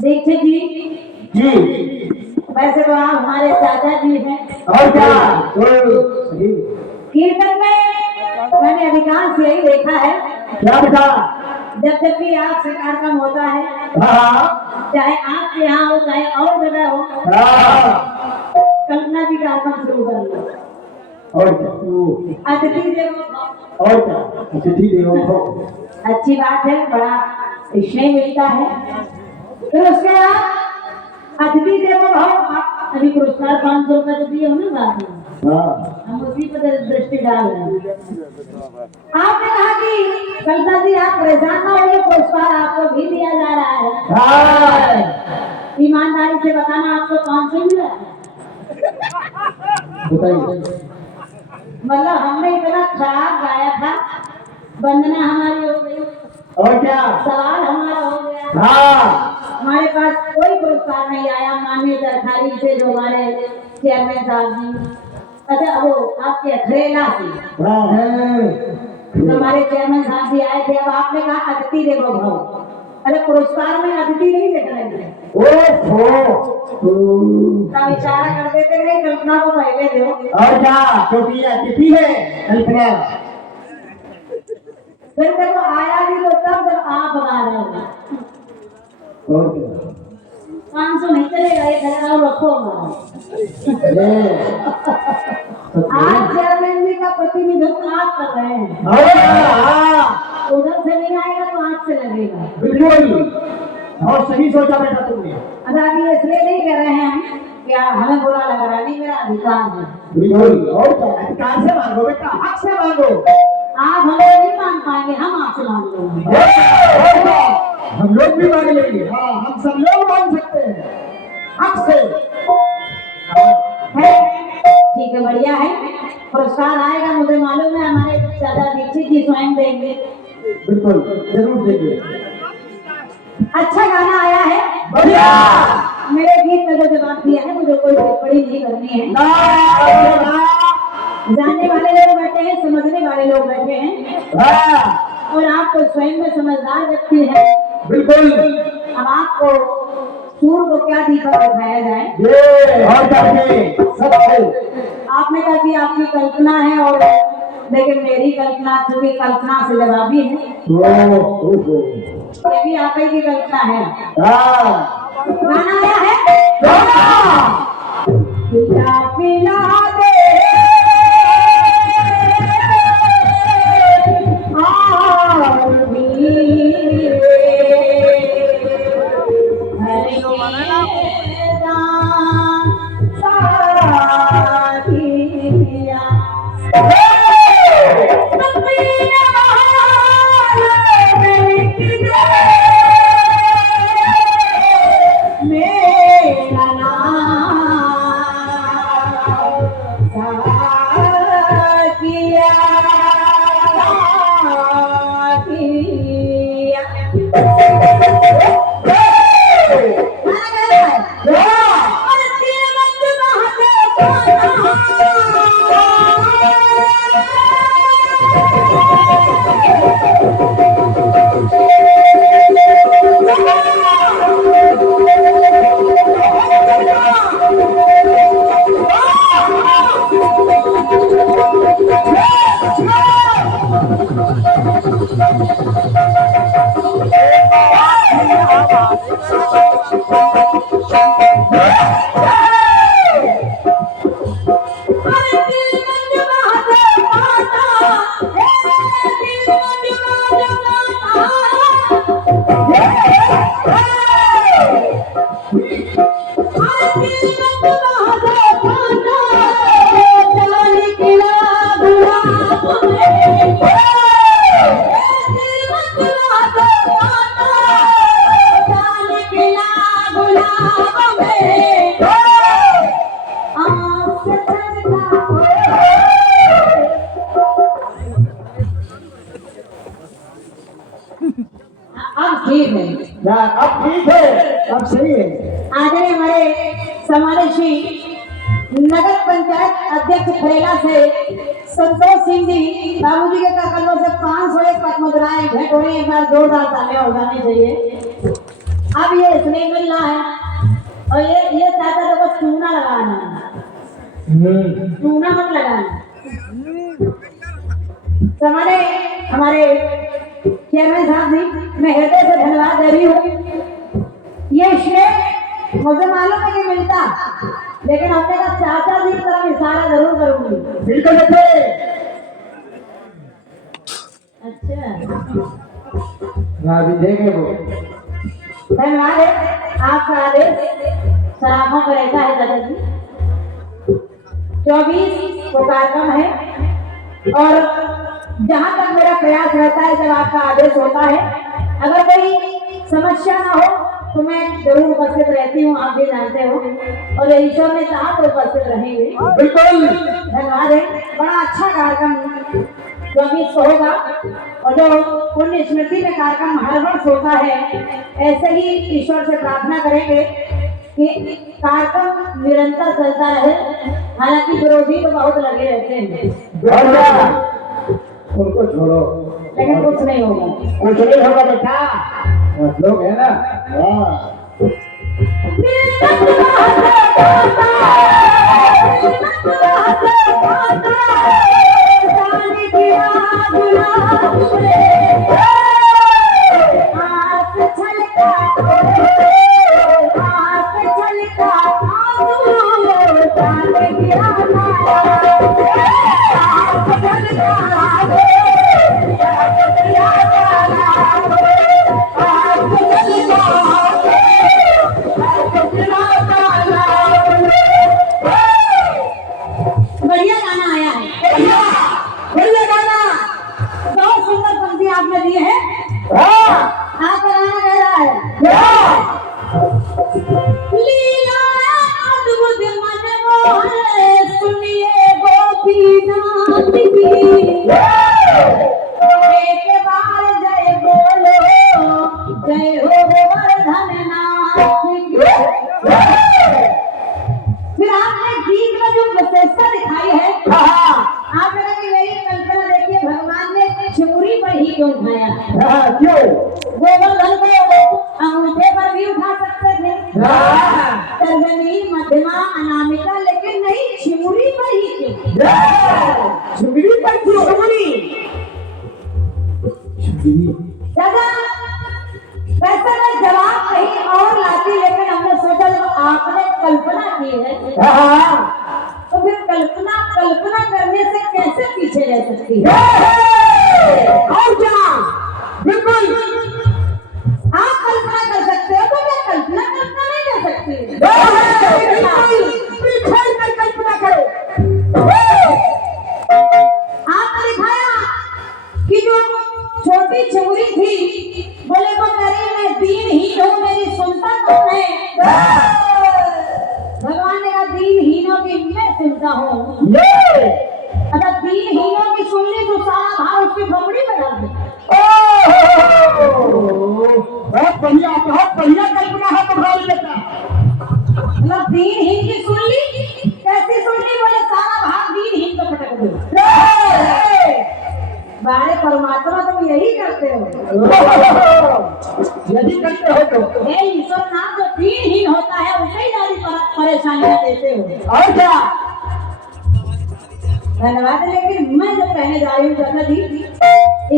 दीक्षित जी जी वैसे तो आप हमारे चाचा जी हैं और क्या सही कीर्तन में मैंने अधिकांश यही देखा है क्या बेटा जब जब भी आपसे कार्यक्रम होता है हाँ चाहे आपके यहाँ हो चाहे और जगह हो कल्पना जी कार्यक्रम शुरू कर लो और क्या अतिथि देवो और क्या अतिथि देवो अच्छी बात है बड़ा स्नेह मिलता है फिर उसके बाद अतिथि देवो भाव अभी पुरस्कार 500 रुपए तो दिए हो ना बात में हम उसी पर दृष्टि डाल रहे हैं आपने कहा कि कल्पना जी आप परेशान ना होइए पुरस्कार आपको भी दिया जा रहा है ईमानदारी से बताना आपको 500 मिला बताइए मतलब हमने इतना खराब गाया था वंदना हमारी हो गई और क्या सवाल हमारा हो गया हमारे पास कोई पुरस्कार नहीं आया माननीय सरकारी से जो हमारे चेयरमैन साहब जी अच्छा वो आपके खरेला से तो हमारे चेयरमैन साहब जी आए थे अब आपने कहा अतिथि देवो भव अरे पुरस्कार में अतिथि नहीं देख रहे थे तब इशारा कर देते नहीं कल्पना को पहले दो और क्या क्योंकि अतिथि है कल्पना फिर देखो आया भी तो तब जब आप गा रहे हो और क्या 500 नहीं चलेगा 1000 और रखो आज चेयरमैन जी का प्रतिनिधित्व आप कर रहे हैं उधर से नहीं आएगा तो आप से लगेगा बिल्कुल और सही सोचा बेटा तुमने अभी इसलिए नहीं कह रहे हैं क्या हमें बुरा लग रहा है नहीं मेरा अधिकार है बिल्कुल और क्या अधिकार से मांगो बेटा हक से मांगो आप हमें नहीं मांग पाएंगे हम आपसे मांग लेंगे हम लोग भी मांग लेंगे हाँ हम सब लोग मांग सकते हैं हक से ठीक है बढ़िया है पुरस्कार आएगा मुझे मालूम है हमारे चाचा दीक्षित जी स्वयं देंगे बिल्कुल जरूर देंगे अच्छा गाना आया है बढ़िया मेरे गीत में जो जवाब दिया है मुझे कोई टिप्पणी नहीं करनी है जानने वाले लोग बैठे हैं समझने वाले लोग बैठे हैं और आप तो स्वयं में समझदार व्यक्ति है बिल्कुल अब आपको सूर को क्या दीपक दिखाया जाए और सब आपने कहा कि आपकी कल्पना है और लेकिन मेरी कल्पना चूंकि कल्पना से जवाबी है ये भी आप ही की कल्पना है गाना आया है पिला पिला दे गुलाब अब ठीक है, अब ठीक है, अब सही है। आदरणीय हमारे समाज श्री नगर पंचायत अध्यक्ष खरेला से संतोष सिंह जी बाबूजी के कदमों से 501 पद मुद्राएं भेंट हो रही है। एक बार जोरदार तालियां हो जानी चाहिए। अब ये स्नेह मिल रहा है और ये चाहता था बस चूना लगाना, चूना मत लगाना। हमारे हमारे चेयरमैन साहब जी मैं हृदय से धन्यवाद दे रही हूँ। ये स्नेह मुझे मालूम है कि मिलता, लेकिन अपने का चाचा जी की तरफ इशारा जरूर करूंगी। बिल्कुल बच्चे। अच्छा अभी देंगे वो। धन्यवाद है, आपका आदेश सराहों का रहता है दादा जी। 24 को कार्यक्रम है और जहाँ तक मेरा प्रयास रहता है जब आपका आदेश होता है, अगर कोई समस्या ना हो तो मैं जरूर उपस्थित रहती हूँ, आप भी जानते हो, और ईश्वर ने चाहा तो उपस्थित रहेंगे। बिल्कुल धन्यवाद है। बड़ा अच्छा कार्यक्रम 24 को होगा और जो पुण्य स्मृति में कार्यक्रम हर वर्ष होता है, ऐसे ही ईश्वर से प्रार्थना करेंगे कि कार्यक्रम निरंतर चलता रहे। हालांकि विरोधी तो बहुत लगे रहते हैं, उनको छोड़ो, लेकिन कुछ नहीं होगा। कुछ नहीं होगा बेटा, लोग है ना। बढ़िया गाना आया है, बढ़िया गाना, बहुत सुंदर पंक्ति आपने दी है। आपका गाना कह रहा है लीला अद्भुत मनमोहन सुनिए गोपीनाथ की, एक बार जय बोलो जय हो गोवर्धननाथ की। फिर आपने गीत में जो विशेषता दिखाई है, आप लोगों की मेरी कल्पना देखिए, भगवान ने छिमुरी पर ही क्यों उठाया? क्यों? गोवर्धन को अंगूठे पर भी उठा सकते थे, तर्जनी मध्यमा अनामिका, लेकिन नहीं, छिमुरी पर ही क्यों? छुगड़ी पर क्यों? दादा वैसे मैं जवाब कहीं और लाती, लेकिन हमने सोचा जब आपने कल्पना की है तो फिर कल्पना करने से कैसे पीछे रह सकती है? और क्या? बिल्कुल आप कल्पना कर सकते हो तो मैं कल्पना नहीं कर सकती। कल्पना करो। आपने दिखाया कि जो छोटी छुरी थी, बोले वो करी मैं दीनहीन हूँ, मेरी सुनता कौन है? भगवान ने कहा दीनहीनों की मैं सुनता हूँ। अगर दीनहीनों की सुन ली तो सारा भार उसकी खोपड़ी में डाल दे। बहुत बढ़िया कल्पना है तुम्हारी बेटा। मतलब दीनहीन की सुन ली, कैसी सुन ली? बोले सारा भार दीनहीन को पटक दो। बारे परमात्मा तुम यही करते हो, यदि करते हो तो हे ईश्वर नाम जो दीनहीन होता है उसे ही ज्यादा परेशानियां देते हो। और क्या? धन्यवाद। लेकिन मैं जो कहने जा रही हूँ चाचा जी,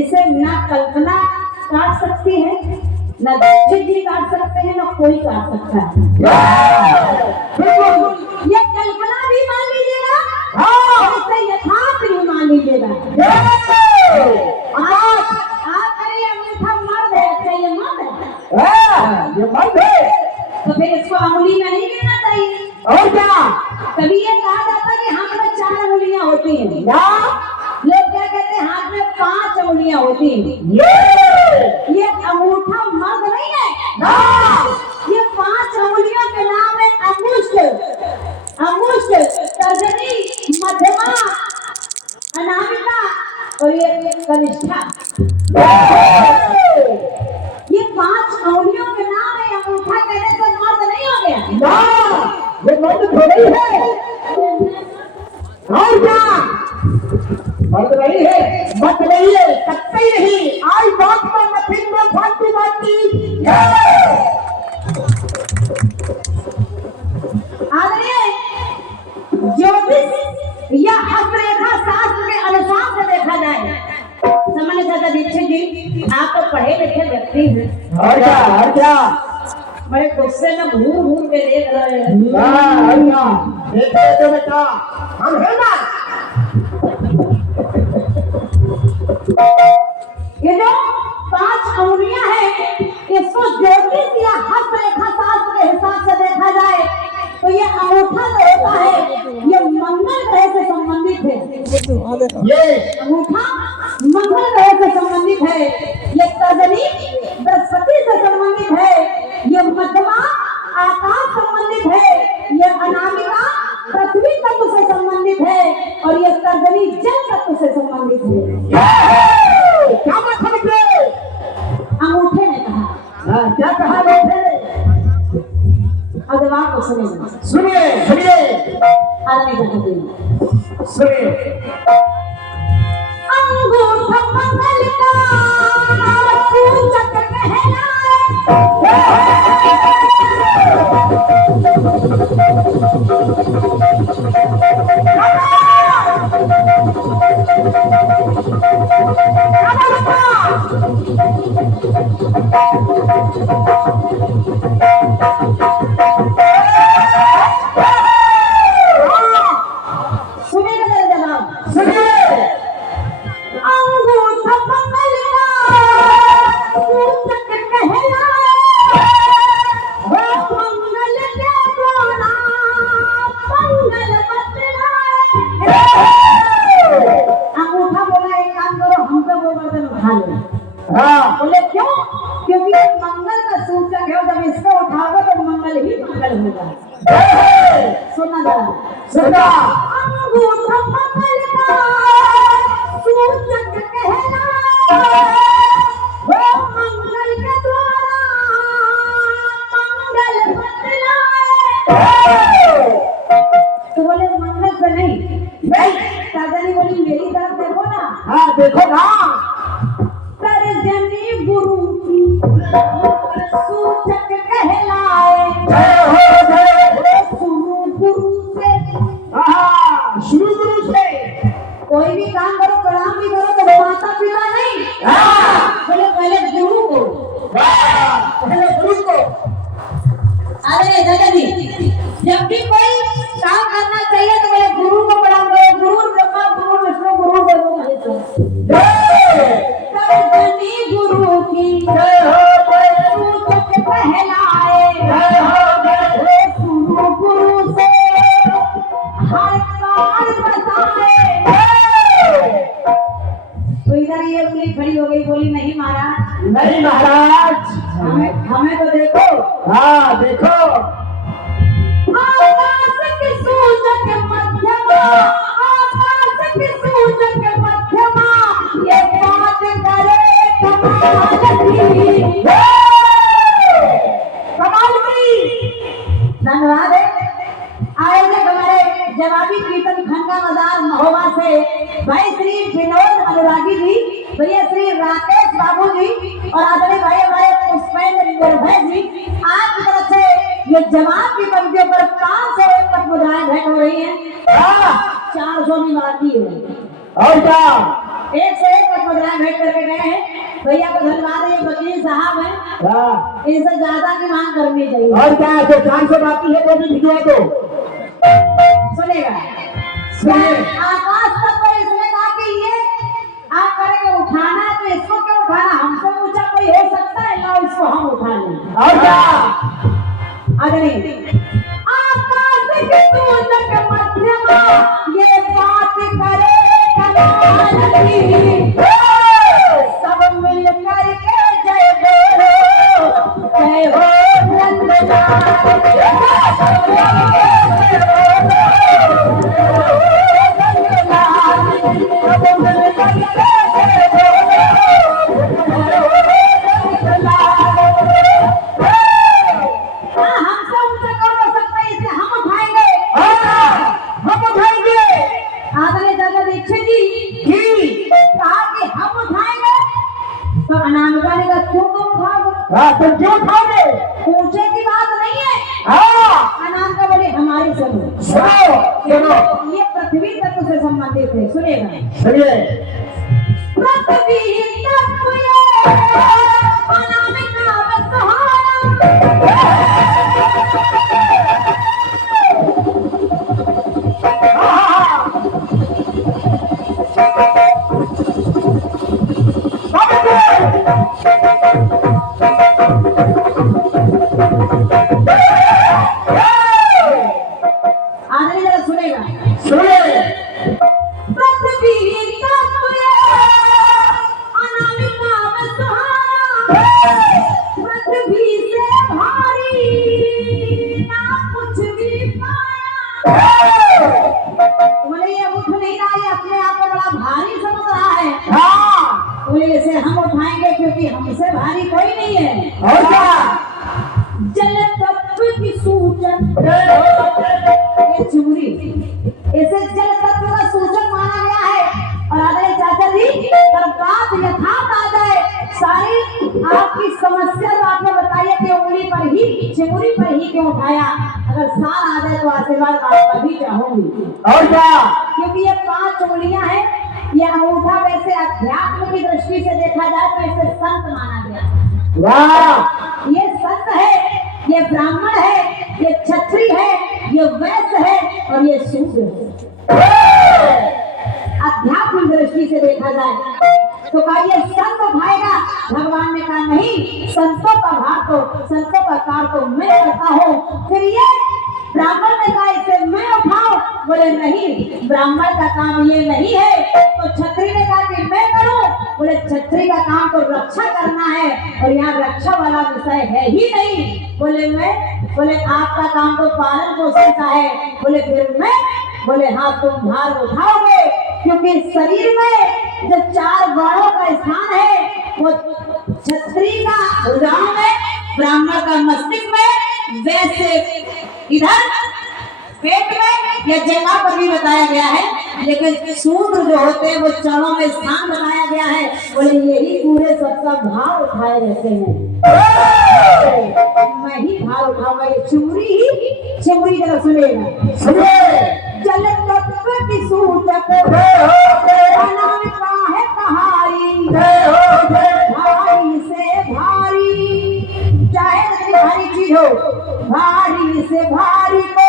इसे ना कल्पना काट सकती है, ना दीक्षित जी काट सकते हैं, ना कोई काट सकता है। ये कल्पना भी मान लीजिएगा, और इसे यथार्थ भी मान लीजिएगा। आप करिए अंगूठा मर्द है, अच्छा ये मर्द है, ये मर्द है, तो फिर इसको अंगुली में नहीं गिनना चाहिए। और क्या? कभी ये कहा जाता कि हाथ में 4 अंगुलियां होती हैं, लोग क्या कहते हैं हाथ में 5 अंगुलियां होती हैं। ये अंगूठा मर्द नहीं है, ये 5 अंगुलियों के नाम है अंगुष्ठ, तर्जनी कनिष्ठा। ये 5 अंगुलियों के नाम है, अंगूठा कहने से मर्द नहीं हो गया। ना, ये मर्द थोड़ी है। और क्या? मर्द नहीं है, मत नहीं है, कतई नहीं। आई बात पर नथिंग में फालतू बात की। आदरणीय ज्योतिष या हस्तरेखा शास्त्र के अनुसार से देखा जाए, सामान्यतः दीक्षित जी आप तो पढ़े लिखे व्यक्ति हैं। और क्या? बड़े गुस्से में घूर घूर के देख रहे हैं। देखते तो बेटा हम है ना। ये जो 5 अंगुलियां हैं, इसको ज्योतिष या हस्तरेखा शास्त्र के हिसाब से देखा जाए तो ये अंगूठा जो होता है ये मंगल ग्रह से संबंधित है। ये अंगूठा मंगल ग्रह से संबंधित है। ये तर्जनी बृहस्पति से संबंधित है। ये मध्यमा आकाश संबंधित है। ये अनामिका पृथ्वी तत्व से संबंधित है और ये तर्जनी जल तत्व से संबंधित है। क्या बात समझ रहे? अंगूठे ने कहा। क्या कहा अंगूठे ने? अब जवाब को सुनिए। आदमी कहते हैं सुनिए। अंगूठा मंगल का सूचक कहलाए। अंगूठा मंगल का सूचक कहलाए। मंगल के द्वारा मंगल बतलाए। अंगूठा बोला एक काम करो, हमको वो बर्तन उठा लो। बोले क्यों? क्योंकि ये मंगल का सूचक है, जब इसको उठाओगे तो मंगल ही मंगल होगा। सुना जरा। अंगूठा मंगल का सूचक कहलाए। मंगल के द्वारा मंगल बतलाए। तो बोले मंगल से नहीं। तर्जनी बोली मेरी तरफ देखो ना। देखो ना। तर्जनी गुरु की सूचक कहलाए। शुरू गुरु से कोई भी काम करो, प्रणाम भी करो तो माता पिता नहीं, बोले पहले गुरु को। अरे दादा जी, जब भी कोई काम करना चाहिए तो बोले गुरु को प्रणाम करो। गुरु ब्रह्मा, गुरु विष्णु, गुरु देवो महेश्वर। तर्जनी गुरु की सूचक कहलाए। शुरू गुरु से हर कार बताए। तो इधर ये उंगली खड़ी हो गई, बोली नहीं महाराज। नहीं महाराज, हमें तो देखो। देखो। आकाश की सूचक मध्यमा, आकाश की सूचक मध्यमा, ये बात करे कमाल की। धन्यवाद है आयोजक हमारे जवाबी कीर्तन खंडा बाजार महोबा से भाई श्री विनोद अनुरागी जी, भैया श्री राकेश बाबू जी और आदरणीय भाई हमारे पुष्पेंद्र निर्भय जी। आपकी तरफ से ये जवाब की पंक्तियों पर 501 पट मुद्राएं भेंट हो रही है। 400 में बाकी है। और क्या? 101 पट मुद्राएं भेंट करके गए हैं। भैया को धन्यवाद है, ये वकील साहब है, इनसे ज्यादा की मांग करनी चाहिए। और क्या? तो 400 बाकी है तो भी भिजवा दो। सुनेगा आकाश तक पर इसने कहा कि ये आप करेंगे उठाना है तो इसको क्यों उठाना? हमसे पूछा कोई हो सकता है ना, इसको हम उठा लें। और क्या? आदरणीय आकाश की सूचक मध्यमा, ये बात करे कमाल की। सब मिल करके जय बोलो, जय हो नंदलाल। हाँ तुम क्यों उठाओगे? ऊंचे की बात नहीं है। हाँ अनाम का बोले हमारी सुनो। सुनो सुनो ये पृथ्वी तत्व से संबंधित है, सुनेगा। सुनिए। पृथ्वी तत्व ये अनामिका सहारा। आदमी जरा सुनेगा। सुनिए। पृथ्वी तत्व ये अनामिका सहारा। पृथ्वी से भारी ना कुछ भी पाया। बोले ये उठ नहीं रहा है, अपने आप को बड़ा भारी समझ रहा है। हाँ बोले इसे हम उठाएंगे क्योंकि हमसे भारी कोई नहीं है। और क्या? जल तत्व की सूचन ये चुरी, इसे जल तत्व का सूचक माना गया है। और आदरणीय चाचा जी पर बात यथार्थ आ जाए, सारी आपकी समस्या तो आपने बताइए कि उंगली पर ही, चिमुरी पर ही क्यों उठाया। अगर सार आ जाए तो आशीर्वाद आपका भी चाहूंगी। और क्या? क्योंकि ये 5 उंगलियां हैं। ये अंगूठा वैसे अध्यात्म की दृष्टि से देखा जाए तो इसे संत माना गया। वाह ये संत है, ये ब्राह्मण है, ये क्षत्रिय है, ये वैश्य है और ये शूद्र है। अध्यात्म दृष्टि से देखा जाए तो कहा ये संत उठाएगा। भगवान ने कहा नहीं, संतों का भार तो, संतों का कार्य तो मैं करता हूँ। फिर ये ब्राह्मण ने कहा इसे मैं उठाऊं। बोले नहीं, ब्राह्मण का काम ये नहीं है। तो क्षत्रिय ने कहा कि मैं करूं। बोले क्षत्रिय का काम तो रक्षा करना है और यहाँ रक्षा वाला विषय है ही नहीं। बोले मैं, बोले आपका काम तो पालन पोषण का है। बोले फिर मैं, बोले हाँ तुम भार उठाओगे क्योंकि शरीर में जो 4 बाणों का स्थान है वो क्षत्रिय का भुजाओं में, ब्राह्मण का मस्तिष्क में, वैसे इधर पेट में या जगह पर भी बताया गया है। लेकिन शूद्र जो होते हैं वो चरणों में स्थान बनाया गया है। बोले यही पूरे सबका भार उठाए रहते हैं। मैं ही भार उठाऊंगा। ये चिमरी जरा सुनेगा। सुनिए। जल तत्व की सूचक अनामिका है कहारी। भारी से भारी, चाहे कितनी भारी चीज हो, भारी से भारी को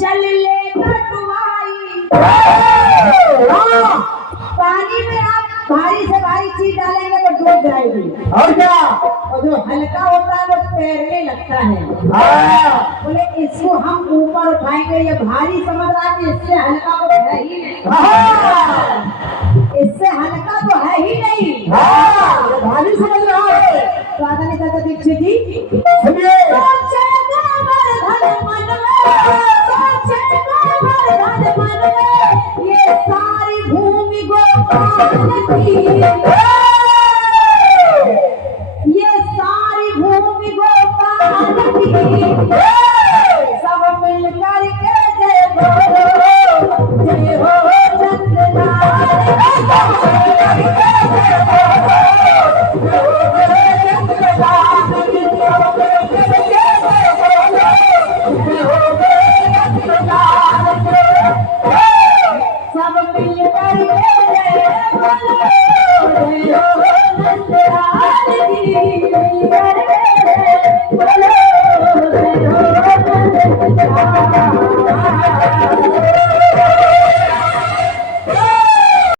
चल ले कटवाई। पानी में आप भारी से भारी चीज डालेंगे तो डूब जाएगी। और क्या? और जो हल्का होता है वो तैरने लगता है। हाँ बोले इसको हम ऊपर उठाएंगे, ये भारी समझ रहा कि इससे हल्का तो है ही नहीं। हाँ इससे हल्का तो है ही नहीं। हाँ ये भारी समझ रहा है। तो आदरणीय चाचा दीक्षित जी सुनिए। सोचे गोवर्धन मन में, सोचे गोवर्धन मन में, ये सारी भूमि गोपाल की।